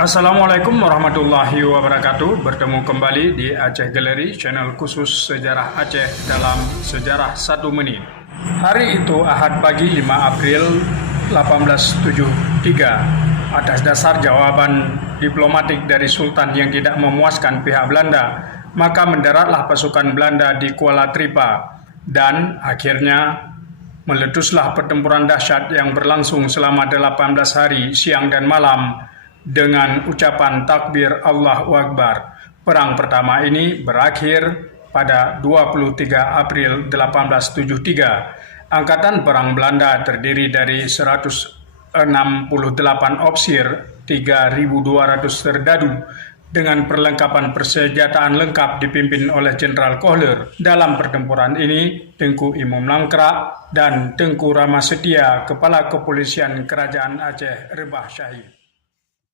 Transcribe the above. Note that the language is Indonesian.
Assalamualaikum warahmatullahi wabarakatuh. Bertemu kembali di Aceh Gallery, channel khusus sejarah Aceh dalam sejarah 1 menit. Hari itu Ahad pagi 5 April 1873. Atas dasar jawaban diplomatik dari Sultan yang tidak memuaskan pihak Belanda, maka mendaratlah pasukan Belanda di Kuala Tripa dan akhirnya meletuslah pertempuran dahsyat yang berlangsung selama 18 hari siang dan malam dengan ucapan takbir Allahu Akbar. Perang pertama ini berakhir pada 23 April 1873. Angkatan Perang Belanda terdiri dari 168 opsir, 3.200 serdadu, dengan perlengkapan persenjataan lengkap dipimpin oleh Jenderal Kohler. Dalam pertempuran ini, Tengku Imam Langkrak dan Tengku Rama Setia, Kepala Kepolisian Kerajaan Aceh, rebah syahid.